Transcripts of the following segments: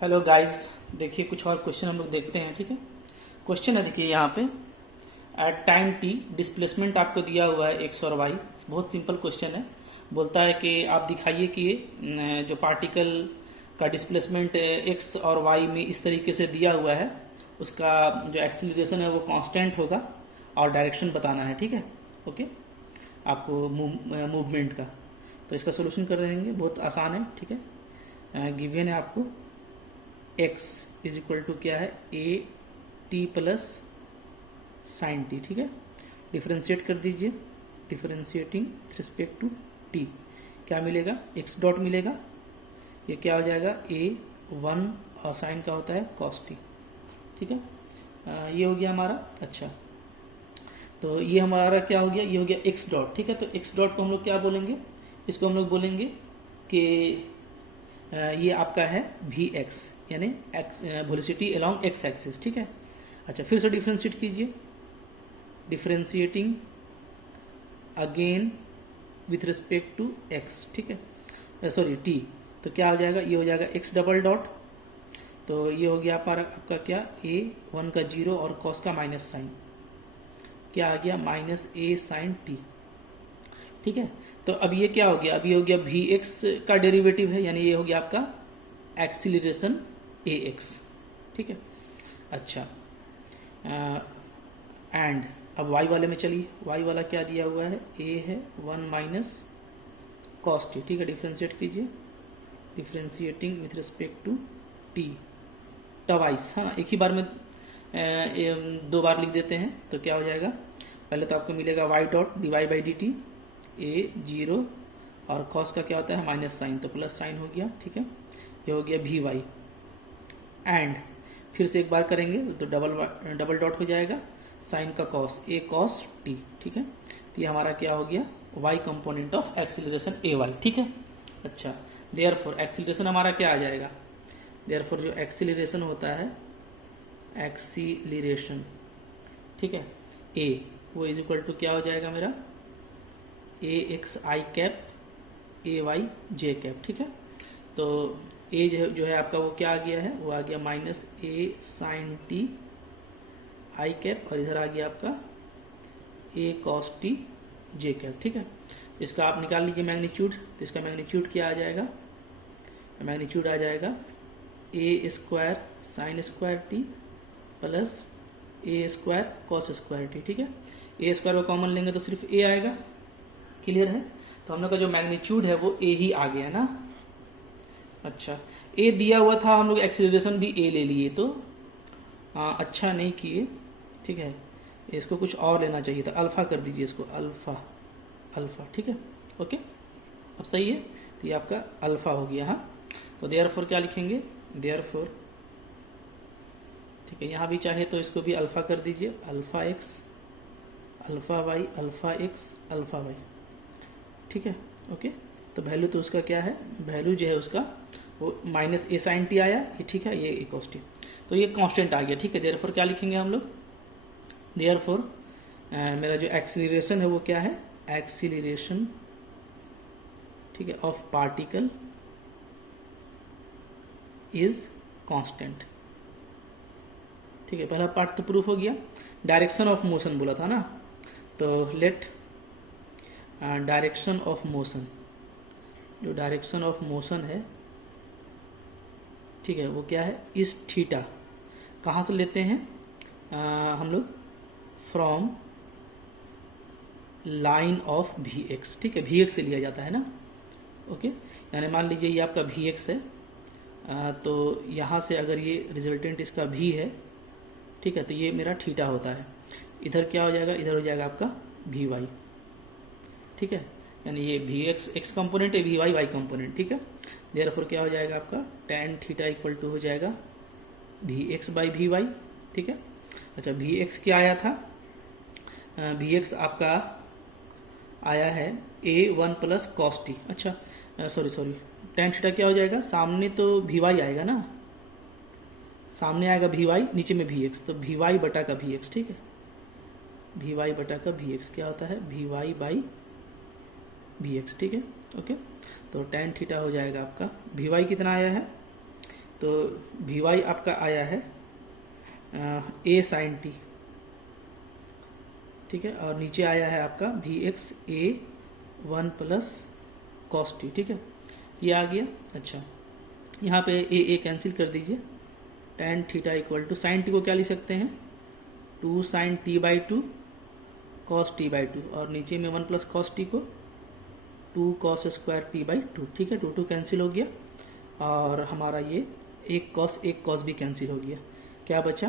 Hello guys, देखिए कुछ और क्वेश्चन हम लोग देखते हैं। ठीक है, क्वेश्चन है, देखिए यहाँ पे एट टाइम टी डिस्प्लेसमेंट आपको दिया हुआ है एक्स और वाई। बहुत सिंपल क्वेश्चन है। बोलता है कि आप दिखाइए कि जो पार्टिकल का डिस्प्लेसमेंट एक्स और वाई में इस तरीके से दिया हुआ है, उसका जो एक्सीलरेशन है वो कांस्टेंट होगा और डायरेक्शन बताना है। ठीक है, ओके, आपको मूवमेंट का। तो इसका सोल्यूशन कर देंगे, बहुत आसान है। ठीक है, गिवन है आपको x इज इक्वल टू क्या है, a t plus sine t. ठीक है, डिफ्रेंशिएट कर दीजिए, differentiating with respect to t क्या मिलेगा, x डॉट मिलेगा। ये क्या हो जाएगा, ए वन और साइन का होता है कॉस टी। ठीक है, ये हो गया हमारा। अच्छा, तो ये हमारा क्या हो गया, ये हो गया x डॉट। ठीक है, तो x डॉट को हम लोग क्या बोलेंगे, इसको हम लोग बोलेंगे कि ये आपका है वी एक्स, यानी x velocity along x axis. ठीक है, अच्छा, फिर से डिफ्रेंशिएट कीजिए, differentiating again with respect to x. ठीक है, सॉरी टी, तो क्या हो जाएगा, ये हो जाएगा एक्स डबल डॉट। तो ये हो गया आपका क्या, ए वन का जीरो और कॉस का माइनस साइन, क्या आ गया माइनस ए साइन टी। ठीक है, तो अब ये क्या हो गया, अब ये हो गया वी एक्स का डेरिवेटिव है, यानी ये हो गया आपका एक्सीलरेशन ए एक्स। ठीक है, अच्छा, एंड अब y वाले में चलिए, y वाला क्या दिया हुआ है, a है वन माइनस कॉस टी। ठीक है, डिफ्रेंशिएट कीजिए, differentiating with respect to t twice, है ना, एक ही बार में दो बार लिख देते हैं। तो क्या हो जाएगा, पहले तो आपको मिलेगा y dot d y by d t, a zero और कॉस का क्या होता है माइनस साइन, तो प्लस साइन हो गया। ठीक है, ये हो गया वी वाई, एंड फिर से एक बार करेंगे तो डबल डॉट हो जाएगा साइन का कॉस, ए कॉस टी। ठीक है, तो ये हमारा क्या हो गया, y component of acceleration a y. ठीक है, अच्छा, देयरफॉर एक्सीलरेशन हमारा क्या आ जाएगा, देयरफॉर जो एक्सीलरेशन होता है, एक्सीलरेशन, ठीक है, ए वो इज इक्वल टू क्या हो जाएगा मेरा, A X I cap A Y J cap. ठीक है, तो ए जो है आपका वो क्या आ गया है, वो आ गया minus a sine t i cap, और इधर आ गया आपका a cos t j cap. ठीक है, इसका आप निकाल लीजिए मैग्नीट्यूड, तो इसका मैग्नीट्यूड क्या आ जाएगा, मैग्नीट्यूड आ जाएगा A square sine square T plus A square cos square T. ठीक है, ए स्क्वायर को कॉमन लेंगे तो सिर्फ ए आएगा, क्लियर है। तो हम लोग का जो मैग्नीट्यूड है वो ए ही आ गया ना। अच्छा, ए दिया हुआ था, हम लोग एक्सीलरेशन भी ए ले लिए, तो अच्छा नहीं किए। ठीक है, इसको कुछ और लेना चाहिए था, अल्फा कर दीजिए इसको, अल्फा अल्फा। ठीक है, ओके, अब सही है, तो ये आपका अल्फा हो गया। हाँ, तो देयरफॉर क्या लिखेंगे, देयरफॉर, ठीक है, यहाँ भी चाहे तो इसको भी अल्फा कर दीजिए, alpha x alpha y alpha x alpha y. ठीक है, ओके, तो वैल्यू तो उसका क्या है, वैल्यू जो है उसका वो माइनस ए साइन टी आया, ये ठीक है, ये इक्वस टी, तो ये कांस्टेंट आ गया। ठीक है, देयरफॉर क्या लिखेंगे हम लोग, देयरफॉर मेरा जो एक्सीलरेशन है वो क्या है, एक्सीलरेशन, ठीक है, ऑफ पार्टिकल इज कांस्टेंट। ठीक है, पहला पार्ट तो प्रूफ हो गया। डायरेक्शन ऑफ मोशन बोला था ना, तो लेट डायरेक्शन ऑफ मोशन, जो डायरेक्शन ऑफ मोशन है, ठीक है, वो क्या है, इस थीटा, कहाँ से लेते हैं हम लोग, from line of v x. ठीक है, वी एक्स से लिया जाता है ना, ओके, यानी मान लीजिए ये आपका वी एक्स है, तो यहाँ से अगर ये रिजल्टेंट इसका वी है, ठीक है, तो ये मेरा थीटा होता है, इधर क्या हो जाएगा, इधर हो जाएगा आपका वी वाई। ठीक है, यानी ये वी एक्स एक्स कंपोनेंट है, वी वाई वाई कंपोनेंट। ठीक है, देयरफॉर क्या हो जाएगा आपका tan थीटा इक्वल टू हो जाएगा v x by v y. ठीक है, अच्छा, वी एक्स क्या आया था, वी एक्स आपका आया है ए वन प्लस कॉस टी। अच्छा, सॉरी tan थीटा क्या हो जाएगा, सामने तो वी वाई आएगा ना, सामने आएगा वी वाई, नीचे में वी एक्स, तो वी वाई बटा का वी एक्स। ठीक है, वी वाई बटा का वी एक्स क्या होता है, v y by v x. ठीक है, ओके, तो tan थीटा हो जाएगा आपका, वी वाई कितना आया है, तो वी वाई आपका आया है ए साइन टी, ठीक है, और नीचे आया है आपका v x a 1 plus cos t, ठीक है, ये आ गया। अच्छा, यहाँ पे ए कैंसिल कर दीजिए, tan theta equal to sine t को क्या लिख सकते हैं 2 sine t by 2 cos t by 2, और नीचे में 1 प्लस कॉस टी को 2 कॉस स्क्वायर टी बाई 2, ठीक है, 2 कैंसिल हो गया, और हमारा ये एक कॉस भी कैंसिल हो गया, क्या बचा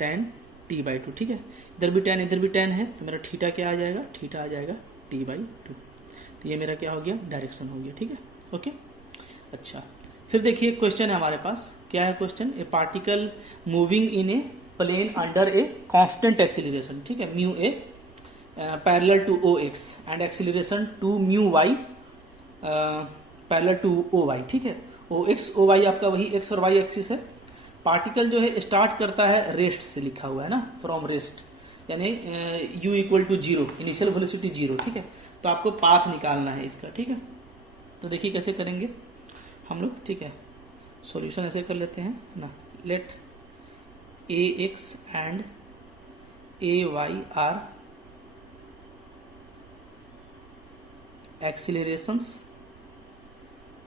tan टी बाई 2, ठीक है, इधर भी tan है, तो मेरा थीटा क्या आ जाएगा, थीटा आ जाएगा टी बाई 2, तो ये मेरा क्या हो गया, डायरेक्शन हो गया, ठीक है, ओके। अच्छा, फिर देखिए क्वेश्चन है हमारे पास, क्या है question, a particle moving in a plane under a constant acceleration, ठीक है, mu a parallel to O x and acceleration two mu y parallel to O Y, ठीक है, ओ एक्स ओ वाई आपका वही एक्स और वाई एक्सिस है। Particle जो है स्टार्ट करता है रेस्ट से, लिखा हुआ है ना, फ्रॉम रेस्ट, यानी u equal to 0, initial velocity 0, ठीक है, तो आपको पाथ निकालना है इसका, ठीक है, तो देखिए कैसे करेंगे हम लोग, ठीक है, सॉल्यूशन ऐसे कर लेते हैं ना, let A X and A Y are accelerations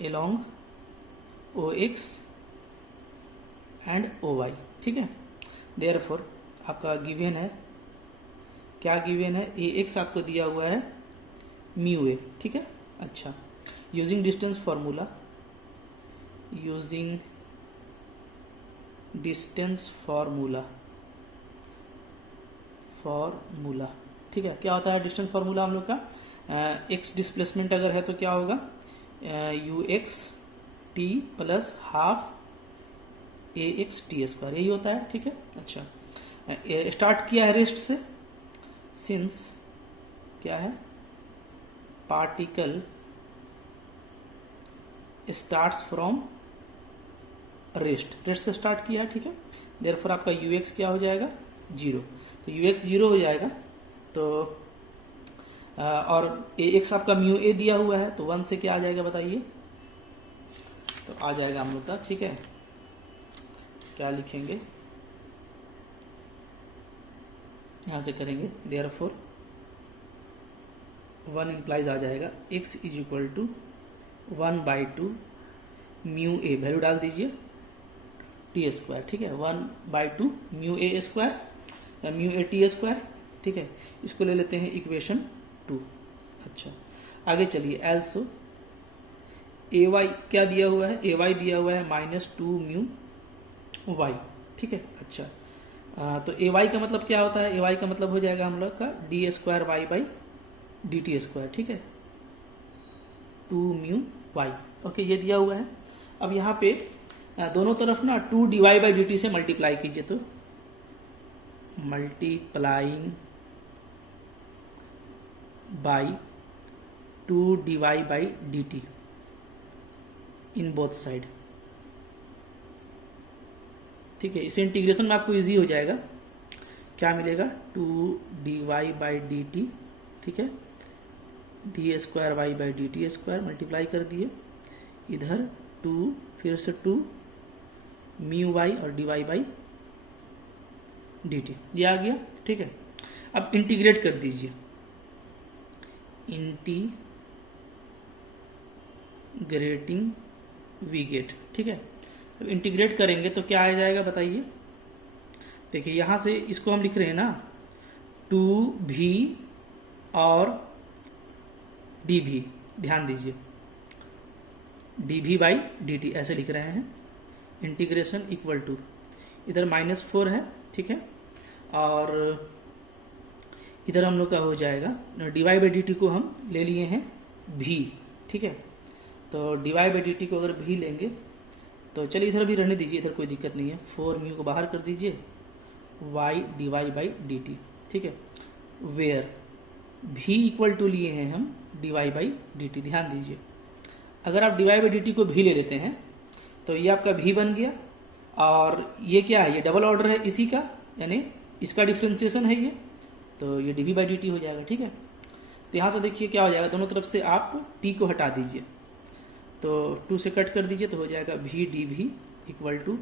along O x and O Y, ठीक है, देयरफॉर आपका गिवन है, क्या गिवन है, ए एक्स आपको दिया हुआ है म्यू ए, ठीक है। अच्छा, using distance formula, using distance formula, ठीक है, क्या होता है डिस्टेंस फार्मूला हम लोग का, एक्स डिस्प्लेसमेंट अगर है तो क्या होगा, you x T plus half A x T square, यही होता है, ठीक है। अच्छा, स्टार्ट किया है रेस्ट से, सिंस क्या है, पार्टिकल स्टार्ट्स फ्रॉम रेस्ट से स्टार्ट किया है, ठीक है, देयरफॉर आपका यू एक्स क्या हो जाएगा 0, तो यू एक्स 0 हो जाएगा, तो और ए एक्स आपका म्यू ए दिया हुआ है, तो 1 से क्या आ जाएगा बताइए, तो आ जाएगा हम लोग का, ठीक है, क्या लिखेंगे, यहां से करेंगे, देयरफॉर 1 इंप्लाइज आ जाएगा x is equal to 1/2 mu a, value डाल दीजिए टी स्क्वायर, ठीक है, 1/2 mu a square mu a t square, ठीक है, इसको ले लेते हैं इक्वेशन 2। अच्छा, आगे चलिए, एल्सो ए वाई क्या दिया हुआ है, ए वाई दिया हुआ है -2 म्यू वाई, ठीक है। अच्छा, तो ए वाई का मतलब क्या होता है, ए वाई का मतलब हो जाएगा हम लोग का d square y by d t square, ठीक है, 2 म्यू वाई, ओके, ये दिया हुआ है। अब यहाँ पे दोनों तरफ ना 2 dy बाई डी टी से मल्टीप्लाई कीजिए, तो multiplying by 2 dy by d T in both side, ठीक है, इसे इंटीग्रेशन में आपको इजी हो जाएगा, क्या मिलेगा 2 dy बाई डी टी, ठीक है, d square y by d t square, multiply कर दिए, इधर 2 फिर से 2 म्यू वाई और d y by d t, ये आ गया, ठीक है। अब इंटीग्रेट कर दीजिए, इंटीग्रेटिंग वी गेट, ठीक है, तो इंटीग्रेट करेंगे तो क्या आ जाएगा बताइए, देखिए यहां से इसको हम लिख रहे हैं ना 2v और dv, ध्यान दीजिए dv बाई dt ऐसे लिख रहे हैं, इंटीग्रेशन इक्वल टू इधर -4 है, ठीक है, और इधर हम लोग का हो जाएगा dy बाई डी टी को हम ले लिए हैं v, ठीक है, तो dy बाई डी टी को अगर v लेंगे तो चलिए इधर भी रहने दीजिए, इधर कोई दिक्कत नहीं है, 4 म्यू को बाहर कर दीजिए, y dy by d t, ठीक है, वेयर v इक्वल टू लिए हैं हम dy बाई डी टी, ध्यान दीजिए, अगर आप dy बाई डी टी को v ले लेते हैं तो ये आपका v बन गया, और ये क्या है, ये डबल ऑर्डर है इसी का, यानी इसका डिफ्रेंसिएशन है ये, तो ये dv बाई डी टी हो जाएगा, ठीक है। तो यहाँ से देखिए क्या हो जाएगा, दोनों तरफ से आप t को हटा दीजिए, तो 2 से कट कर दीजिए तो हो जाएगा v d v equal to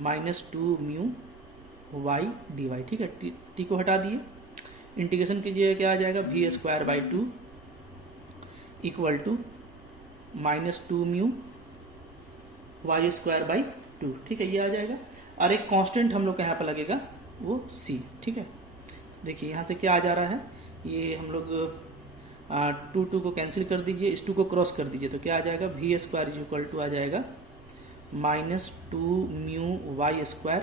minus 2 mu y d y. ठीक है, टी को हटा दिए, इंटीग्रेशन कीजिएगा, क्या आ जाएगा, we square by 2 equal to minus 2 mu Y square by 2। ठीक है, ये आ जाएगा। और एक कांस्टेंट हम लोग का यहाँ पर लगेगा वो सी। ठीक है, देखिए यहाँ से क्या आ जा रहा है, ये हम लोग 2 को कैंसिल कर दीजिए, इस 2 को क्रॉस कर दीजिए, तो क्या आ जाएगा, we square is equal to आ जाएगा minus 2 mu Y square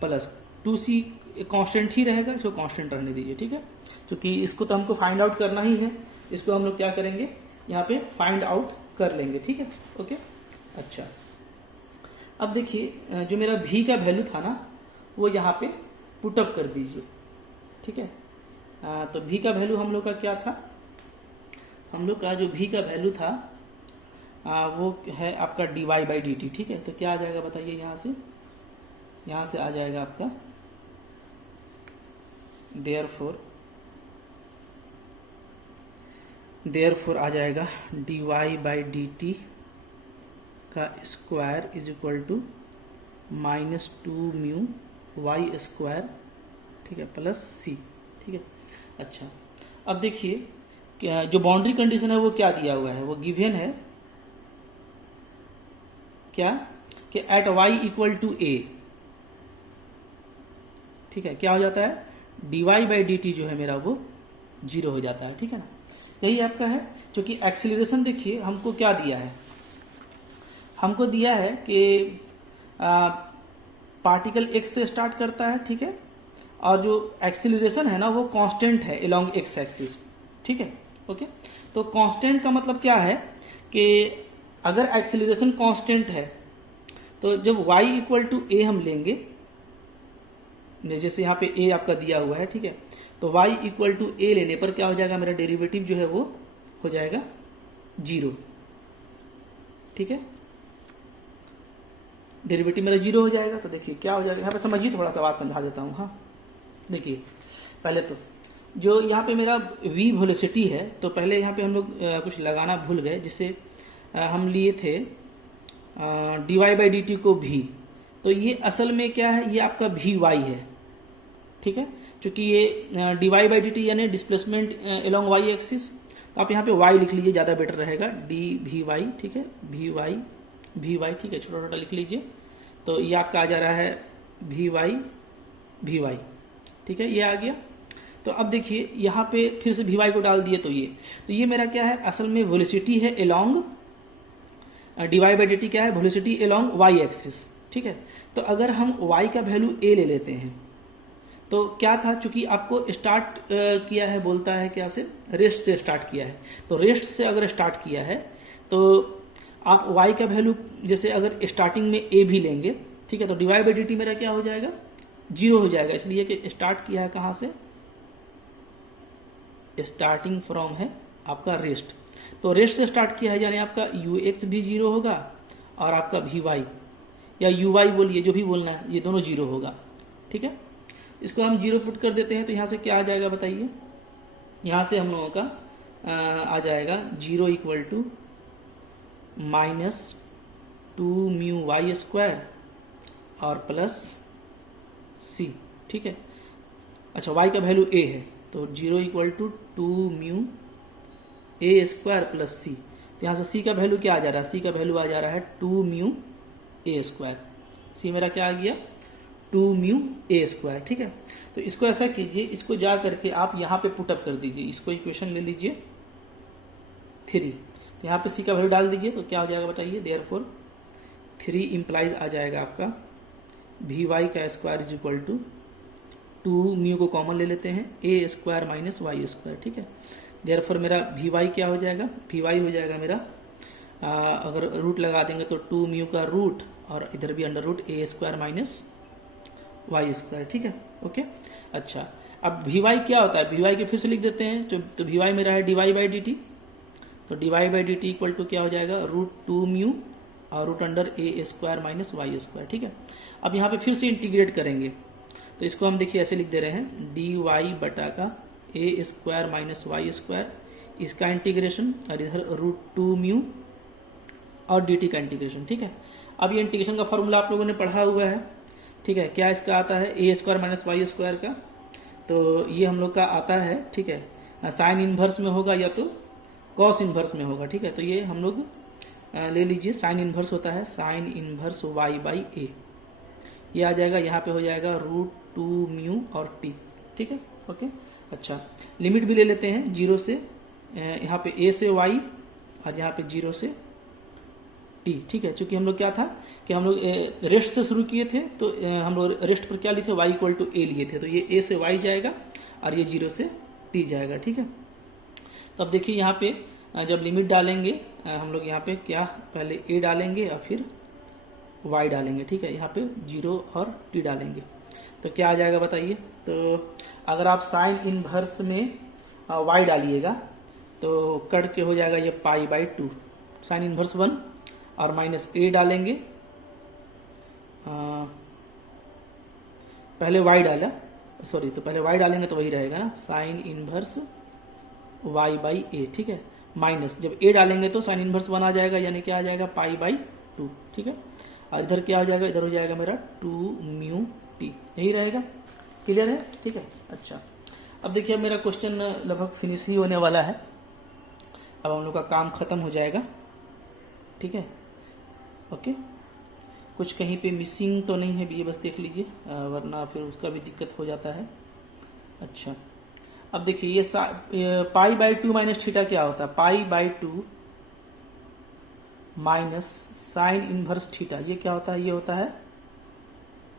plus 2c constant ही रहेगा, इसको कांस्टेंट रहने दीजिए। ठीक है, क्योंकि इसको तो हमको फाइंड आउट करना ही है, इसको हम लोग क्या करेंगे, यहाँ पे फाइंड आउट कर लेंगे। ठीक है, ओके। अच्छा, अब देखिए जो मेरा v का वैल्यू था ना, वो यहाँ पे पुटअप कर दीजिए। ठीक है, तो v का वैल्यू हम लोग का क्या था, हम लोग का जो v का वैल्यू था वो है आपका dy बाई डी टी। ठीक है, तो क्या आ जाएगा बताइए, यहाँ से आ जाएगा आपका देयरफॉर आ जाएगा dy बाई डी टी का square is equal to minus 2 mu Y square, ठीक है, प्लस सी। ठीक है, अच्छा, अब देखिए क्या जो बाउंड्री कंडीशन है वो क्या दिया हुआ है, वो गिवन है क्या, कि at y equal to a। ठीक है, क्या हो जाता है, dy बाई डी टी जो है मेरा वो 0 हो जाता है। ठीक है ना, यही आपका है। क्योंकि एक्सीलरेशन देखिए हमको क्या दिया है, हमको दिया है कि पार्टिकल x से स्टार्ट करता है। ठीक है, और जो एक्सीलरेशन है ना वो कांस्टेंट है अलोंग x एक्सिस। ठीक है, ओके। तो कांस्टेंट का मतलब क्या है कि अगर एक्सीलरेशन कांस्टेंट है तो जब y इक्वल टू a हम लेंगे, जैसे यहाँ पे a आपका दिया हुआ है, ठीक है, तो y इक्वल टू a लेने पर क्या हो जाएगा, मेरा डेरिवेटिव जो है वो हो जाएगा 0। ठीक है, डेरिवेटिव मेरा 0 हो जाएगा। तो देखिए क्या हो जाएगा, यहाँ पे समझिए, थोड़ा सा बात समझा देता हूँ। हाँ, देखिए पहले तो जो यहाँ पे मेरा v वेलोसिटी है, तो पहले यहाँ पे हम लोग कुछ लगाना भूल गए, जिससे हम लिए थे dy बाई डी टी को v, तो ये असल में क्या है, ये आपका vy है। ठीक है, क्योंकि ये dy बाई डी टी यानी डिस्प्लेसमेंट अलोंग y एक्सिस, तो आप यहाँ पे y लिख लीजिए, ज़्यादा बेटर रहेगा, dvy। ठीक है, vy, ठीक है, छोटा छोटा लिख लीजिए। तो ये आपका आ जा रहा है vy। ठीक है, ये आ गया। तो अब देखिए यहाँ पे फिर से vy को डाल दिए, तो ये मेरा क्या है, असल में वेलोसिटी है along, dy by d T क्या है, वेलोसिटी अलोंग y एक्सिस। ठीक है, तो अगर हम y का वैल्यू a ले लेते हैं, तो क्या था, चूंकि आपको स्टार्ट किया है, बोलता है क्या से, रेस्ट से स्टार्ट किया है, तो रेस्ट से अगर स्टार्ट किया है तो आप y का वैल्यू जैसे अगर स्टार्टिंग में a भी लेंगे, ठीक है, तो dy बाई डी टी मेरा क्या हो जाएगा, 0 हो जाएगा, इसलिए कि स्टार्ट किया है कहाँ से, स्टार्टिंग फ्रॉम है आपका रेस्ट, तो रेस्ट से स्टार्ट किया है, यानी आपका ux भी 0 होगा और आपका vy या uy बोलिए, जो भी बोलना है, ये दोनों 0 होगा। ठीक है, इसको हम 0 पुट कर देते हैं, तो यहाँ से क्या आ जाएगा बताइए, यहाँ से हम लोगों का आ जाएगा 0 equal to minus 2 mu Y square और प्लस c। ठीक है, अच्छा, y का वैल्यू a है, तो 0 equal to 2 mu a square plus c। तो यहाँ से c का वैल्यू क्या आ जा रहा है, c का वैल्यू आ जा रहा है 2 म्यू a स्क्वायर, c मेरा क्या आ गया, 2 म्यू a स्क्वायर। ठीक है, तो इसको ऐसा कीजिए, इसको जा करके आप यहाँ पे पुटअप कर दीजिए, इसको इक्वेशन ले लीजिए 3, तो यहाँ पे c का वैल्यू डाल दीजिए, तो क्या हो जाएगा बताइए, देयरफॉर 3 इंप्लाइज आ जाएगा आपका vy का square is equal to 2 mu को कॉमन ले लेते हैं, a square minus y square. ठीक है, देयरफॉर मेरा vy क्या हो जाएगा, vy हो जाएगा मेरा अगर रूट लगा देंगे तो 2 म्यू का रूट और इधर भी under root a square minus y square. ठीक है, ओके। अच्छा, अब vy क्या होता है, vy के फिर से लिख देते हैं, तो vy मेरा है dy बाई डी टी, तो dy by d t equal to क्या हो जाएगा, √2 म्यू और root under a square minus y square. ठीक है, अब यहाँ पे फिर से इंटीग्रेट करेंगे, तो इसको हम देखिए ऐसे लिख दे रहे हैं, dy बटा का a square minus y square, इसका इंटीग्रेशन, और इधर √2 म्यू और dt का इंटीग्रेशन। ठीक है, अब ये इंटीग्रेशन का फॉर्मूला आप लोगों ने पढ़ा हुआ है, ठीक है। क्या इसका आता है, ए स्क्वायर माइनस वाई स्क्वायर का, तो ये हम लोग का आता है, ठीक है। साइन इनवर्स में होगा या तो कॉस इनवर्स में होगा, ठीक है। तो ये हम लोग ले लीजिए, साइन इनवर्स होता है साइन इनवर्स वाई बाई ए, ये आ जाएगा, यहाँ पे हो जाएगा √2 म्यू और टी, ठीक है, ओके। अच्छा, लिमिट भी ले लेते हैं 0 से, यहाँ पे a से y और यहाँ पे 0 से t, ठीक है। चूंकि हम लोग क्या था कि हम लोग रेस्ट से शुरू किए थे, तो हम लोग रेस्ट पर क्या लिए थे, y इक्वल टू a लिए थे, तो ये a से y जाएगा और ये 0 से t जाएगा, ठीक है। तो अब देखिए यहाँ पे जब लिमिट डालेंगे हम लोग यहाँ पे क्या, पहले a डालेंगे और फिर y डालेंगे, ठीक है। यहाँ पे 0 और t डालेंगे तो क्या आ जाएगा बताइए। तो अगर आप साइन इनवर्स में y डालिएगा तो कट के हो जाएगा ये π/2 साइन इनवर्स 1, और माइनस a डालेंगे, पहले y डाला, सॉरी, तो पहले y डालेंगे तो वही रहेगा ना, साइन इनवर्स y/a, ठीक है। माइनस जब a डालेंगे तो साइन इनवर्स 1 आ जाएगा, यानी क्या आ जाएगा π/2, ठीक है। और इधर क्या हो जाएगा, इधर हो जाएगा मेरा 2 म्यू टी, यही रहेगा, क्लियर है, ठीक है। अच्छा, अब देखिए अब मेरा क्वेश्चन लगभग फिनिश ही होने वाला है, अब हम लोग का काम खत्म हो जाएगा, ठीक है, ओके। कुछ कहीं पे मिसिंग तो नहीं है, ये बस देख लीजिए, वरना फिर उसका भी दिक्कत हो जाता है। अच्छा, अब देखिए ये π/2 माइनस थीटा क्या होता है, π/2 माइनस साइन इनवर्स थीटा, ये क्या होता है, ये होता है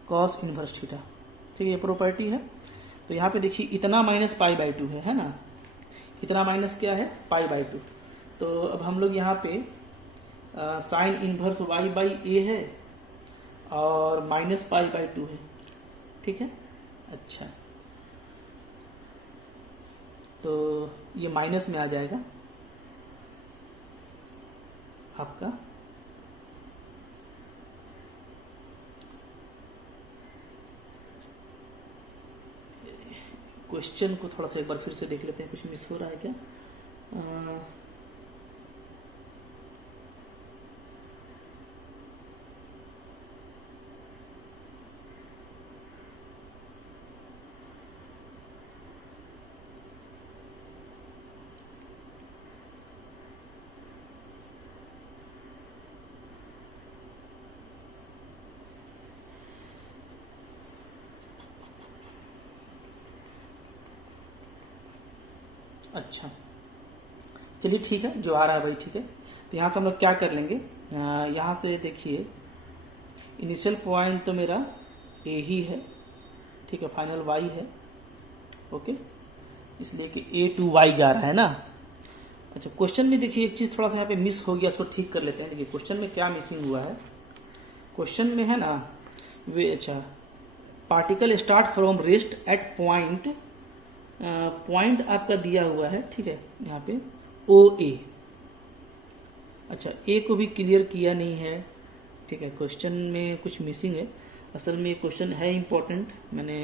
कॉस इनवर्स थीटा, ठीक है, ये प्रॉपर्टी है। तो यहाँ पे देखिए इतना माइनस π/2 है ना, इतना माइनस क्या है, π/2। तो अब हम लोग यहाँ पे साइन इनवर्स y/a है और माइनस π/2 है, ठीक है। अच्छा, तो ये माइनस में आ जाएगा आपका, क्वेश्चन को थोड़ा सा एक बार फिर से देख लेते हैं, कुछ मिस हो रहा है क्या। अच्छा, चलिए ठीक है, जो आ रहा है भाई, ठीक है। तो यहाँ से हम लोग क्या कर लेंगे, यहाँ से देखिए इनिशियल पॉइंट तो मेरा ए ही है, ठीक है, फाइनल y है, ओके, इसलिए कि a टू y जा रहा है ना। अच्छा, क्वेश्चन में देखिए एक चीज़ थोड़ा सा यहाँ पे मिस हो गया, उसको ठीक कर लेते हैं। देखिए क्वेश्चन में क्या मिसिंग हुआ है, क्वेश्चन में है ना वे, अच्छा, particle start from rest at point, point आपका दिया हुआ है, ठीक है, यहाँ पे OA। अच्छा, ए को भी क्लियर किया नहीं है, ठीक है, क्वेश्चन में कुछ मिसिंग है। असल में क्वेश्चन है इम्पोर्टेंट, मैंने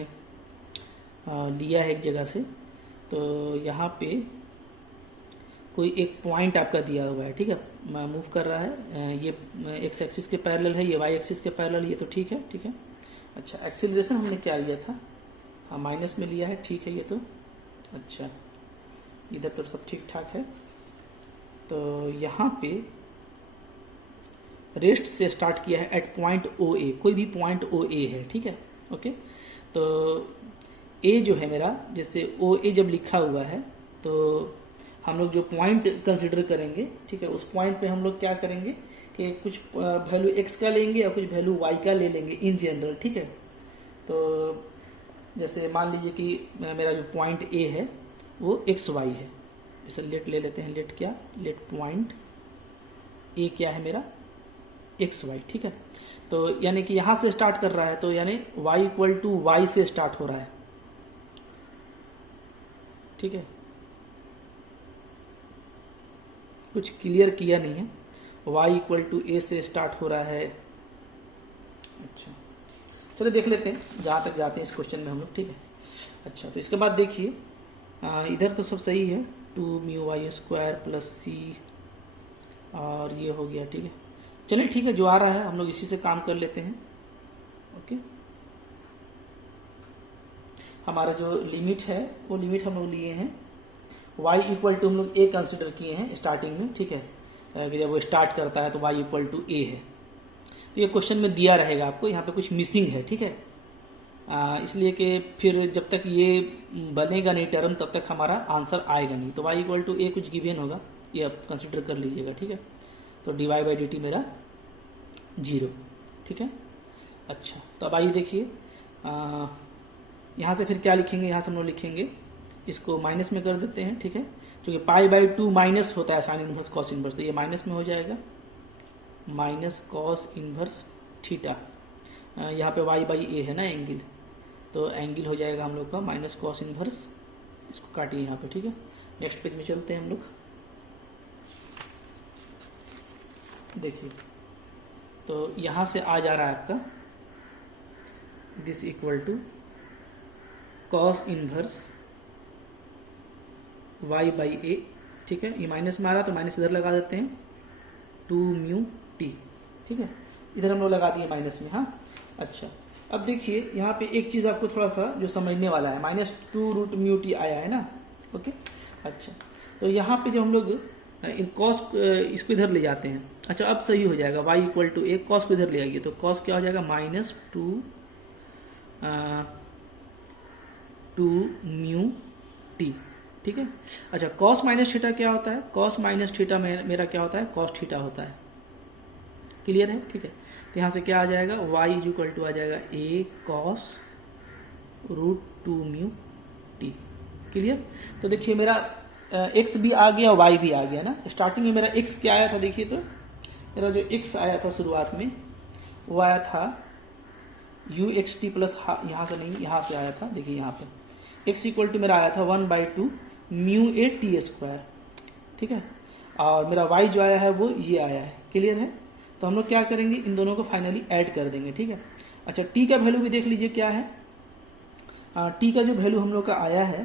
लिया है एक जगह से, तो यहाँ पे कोई एक पॉइंट आपका दिया हुआ है, ठीक है, मूव कर रहा है, ये एक्स एक्सिस के पैरेलल है, ये वाई एक्सिस के पैरेलल, ये तो ठीक है, ठीक है। अच्छा, एक्सीलरेशन हमने क्या लिया था, हाँ माइनस में लिया है, ठीक है, ये तो अच्छा, इधर तो सब ठीक ठाक है। तो यहाँ पे रेस्ट से स्टार्ट किया है एट पॉइंट OA, कोई भी पॉइंट OA है, ठीक है, ओके। तो A जो है मेरा, जैसे OA जब लिखा हुआ है तो हम लोग जो पॉइंट कंसिडर करेंगे, ठीक है, उस पॉइंट पे हम लोग क्या करेंगे कि कुछ वैल्यू x का लेंगे और कुछ वैल्यू y का ले लेंगे इन जनरल, ठीक है। तो जैसे मान लीजिए कि मेरा जो पॉइंट A है वो XY है, जैसे लेट ले लेते हैं, लेट क्या, लेट पॉइंट A क्या है मेरा, XY, ठीक है। तो यानी कि यहाँ से स्टार्ट कर रहा है, तो यानी y इक्वल टू वाई से स्टार्ट हो रहा है, ठीक है, कुछ क्लियर किया नहीं है, y इक्वल टू ए से स्टार्ट हो रहा है। अच्छा, चलिए देख लेते हैं जहाँ तक जाते हैं इस क्वेश्चन में हम लोग, ठीक है। अच्छा, तो इसके बाद देखिए इधर तो सब सही है, 2 म्यू वाई स्क्वायर प्लस सी, और ये हो गया, ठीक है। चलिए ठीक है, जो आ रहा है हम लोग इसी से काम कर लेते हैं। ओके, हमारा जो लिमिट है वो लिमिट हम लोग लिए हैं y इक्वल टू हम लोग a कंसिडर किए हैं स्टार्टिंग में, ठीक है, कि जब वो स्टार्ट करता है तो y इक्वल टू a है। तो ये क्वेश्चन में दिया रहेगा आपको, यहाँ पे कुछ मिसिंग है, ठीक है, इसलिए कि फिर जब तक ये बनेगा नहीं टर्म तब तक हमारा आंसर आएगा नहीं। तो y इक्वल टू a कुछ गिवन होगा, ये आप कंसिडर कर लीजिएगा, ठीक है। तो dy बाई dt मेरा 0, ठीक है। अच्छा, तो अब आइए देखिए, यहाँ से फिर क्या लिखेंगे, यहाँ से हम लोग लिखेंगे इसको माइनस में कर देते हैं, ठीक है, क्योंकि पाई बाई 2 माइनस होता है साइन इनवर्स कॉस इनवर्स, तो ये माइनस में हो जाएगा, माइनस कॉस इनवर्स थीटा, यहाँ पे y बाई ए है ना एंगल, तो एंगल हो जाएगा हम लोग का माइनस कॉस इनवर्स, इसको काटिए यहाँ पे, ठीक है। नेक्स्ट पेज में चलते हैं हम लोग, देखिए तो यहाँ से आ जा रहा है आपका this equal to cos inverse y by A, ठीक है, ये माइनस में आ रहा तो माइनस इधर लगा देते हैं 2 म्यू टी, ठीक है, इधर हम लोग लगा दिए माइनस में। हाँ, अच्छा, अब देखिए यहाँ पे एक चीज़ आपको थोड़ा सा जो समझने वाला है, माइनस 2 रूट म्यू टी आया है ना, ओके। अच्छा, तो यहाँ पे जो हम लोग इन कॉस इसको इधर ले जाते हैं, अच्छा अब सही हो जाएगा, y इक्वल टू एक कॉस को इधर ले आइए तो कॉस क्या हो जाएगा माइनस 2 म्यू टी, ठीक है। अच्छा, कॉस माइनस थीटा क्या होता है, कॉस माइनस थीटा मेरा क्या होता है, कॉस थीटा होता है, क्लियर है, ठीक है। तो यहाँ से क्या आ जाएगा, y इज इक्वल टू आ जाएगा a cos root 2 mu t, clear. तो देखिए मेरा x भी आ गया y भी आ गया ना। स्टार्टिंग में मेरा x क्या आया था, देखिए तो मेरा जो x आया था शुरुआत में वो आया था u एक्स टी प्लस, यहाँ से नहीं यहाँ से आया था, देखिए यहाँ पे x इक्वल टू मेरा आया था 1/2 म्यू ए टी स्क्वायर, ठीक है, और मेरा y जो आया है वो ये आया है, क्लियर है। तो हम लोग क्या करेंगे, इन दोनों को फाइनली ऐड कर देंगे, ठीक है। अच्छा, t का वैल्यू भी देख लीजिए क्या है, t का जो वैल्यू हम लोग का आया है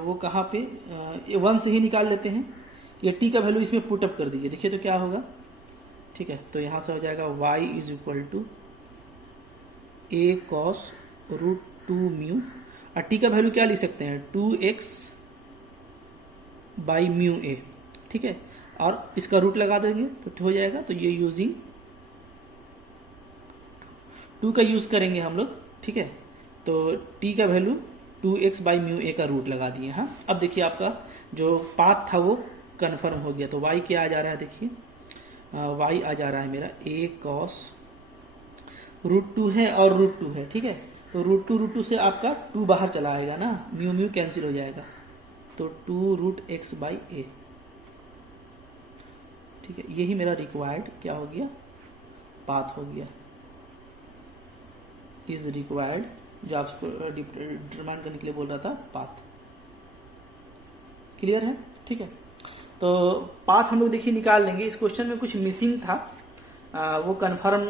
वो कहाँ पे, 1 से ही निकाल लेते हैं, ये t का वैल्यू इसमें पुट अप कर दीजिए, देखिए तो क्या होगा, ठीक है। तो यहाँ से हो जाएगा y is equal to a cos root 2 mu, और t का वैल्यू क्या लिख सकते हैं 2x बाई म्यू ए, ठीक है, और इसका रूट लगा देंगे तो हो जाएगा। तो ये यूजिंग 2 का यूज करेंगे हम लोग, ठीक है। तो t का value 2x by mu A का रूट लगा दिए। हाँ, अब देखिए आपका जो पाथ था वो कन्फर्म हो गया, तो y क्या आ जा रहा है, देखिए y आ जा रहा है मेरा a कॉस रूट 2 है और रूट 2 है, ठीक है। तो रूट 2 से आपका 2 बाहर चला आएगा ना, म्यू म्यू कैंसिल हो जाएगा, तो 2 रूट एक्स बाई ए, ठीक है। यही मेरा रिक्वायर्ड क्या हो गया, पाथ हो गया, इज रिक्वायर्ड, जो आपको डिटरमाइन करने के लिए बोल रहा था, पाथ, क्लियर है, ठीक है। तो पाथ हम लोग देखिए निकाल लेंगे। इस क्वेश्चन में कुछ मिसिंग था, वो कन्फर्म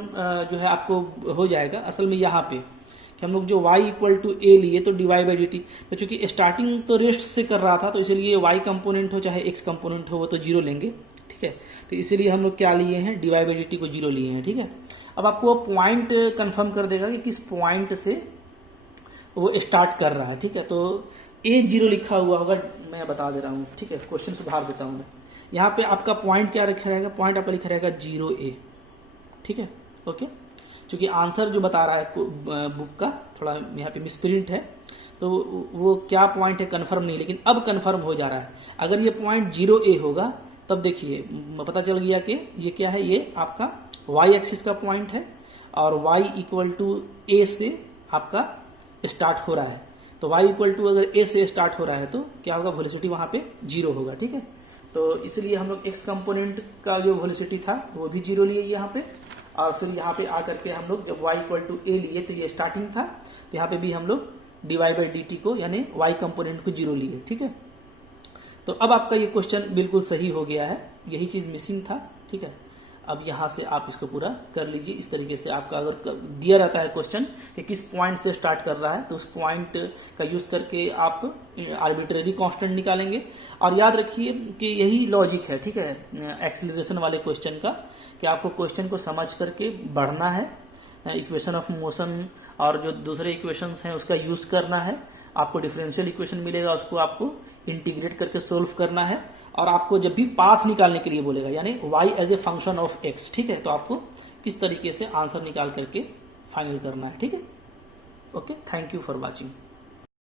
जो है आपको हो जाएगा। असल में यहाँ पे कि हम लोग जो y इक्वल टू ए लिए तो dy बाई डी टी, तो चूंकि स्टार्टिंग तो रेस्ट से कर रहा था तो इसीलिए y कंपोनेंट हो चाहे x कंपोनेंट हो वो तो 0 लेंगे, ठीक है। तो इसीलिए हम लोग क्या लिए हैं, dy बाई डी टी को 0 लिए हैं, ठीक है। अब आपको पॉइंट कंफर्म कर देगा कि किस पॉइंट से वो स्टार्ट कर रहा है, ठीक है। तो a0 लिखा हुआ होगा, मैं बता दे रहा हूँ, ठीक है, क्वेश्चन सुधार देता हूँ मैं। यहाँ पे आपका पॉइंट क्या लिखा रहेगा, पॉइंट आपका लिखा रहेगा 0a, ठीक है, ओके। क्योंकि आंसर जो बता रहा है बुक का थोड़ा यहाँ पे मिसप्रिंट है, तो वो क्या पॉइंट है कन्फर्म नहीं, लेकिन अब कन्फर्म हो जा रहा है। अगर ये पॉइंट 0a होगा तब देखिए पता चल गया कि ये क्या है, ये आपका y एक्सिस का पॉइंट है और y इक्वल टू a से आपका स्टार्ट हो रहा है। तो y इक्वल टू अगर a से स्टार्ट हो रहा है तो क्या होगा, वेलोसिटी वहां पे 0 होगा, ठीक है। तो इसलिए हम लोग x कंपोनेंट का जो वेलोसिटी था वो भी 0 लिए यहाँ पे, और फिर यहाँ पे आकर के हम लोग जब y इक्वल टू a लिए तो ये स्टार्टिंग था, तो यहाँ पे भी हम लोग dy बाई डी टी को यानी y कंपोनेंट को 0 लिए, ठीक है। तो अब आपका ये क्वेश्चन बिल्कुल सही हो गया है, यही चीज मिसिंग था, ठीक है। अब यहाँ से आप इसको पूरा कर लीजिए। इस तरीके से आपका अगर दिया रहता है क्वेश्चन कि किस पॉइंट से स्टार्ट कर रहा है, तो उस पॉइंट का यूज करके आप आर्बिट्रेरी कांस्टेंट निकालेंगे। और याद रखिए कि यही लॉजिक है, ठीक है, एक्सीलरेशन वाले क्वेश्चन का, कि आपको क्वेश्चन को समझ करके बढ़ना है, इक्वेशन ऑफ मोशन और जो दूसरे इक्वेशंस हैं उसका यूज करना है। आपको डिफरेंशियल इक्वेशन मिलेगा, उसको आपको इंटीग्रेट करके सोल्व करना है। और आपको जब भी पाथ निकालने के लिए बोलेगा, यानी y as a function of x, ठीक है, तो आपको इस तरीके से आंसर निकाल करके फाइनल करना है, ठीक है। Okay, thank you for watching.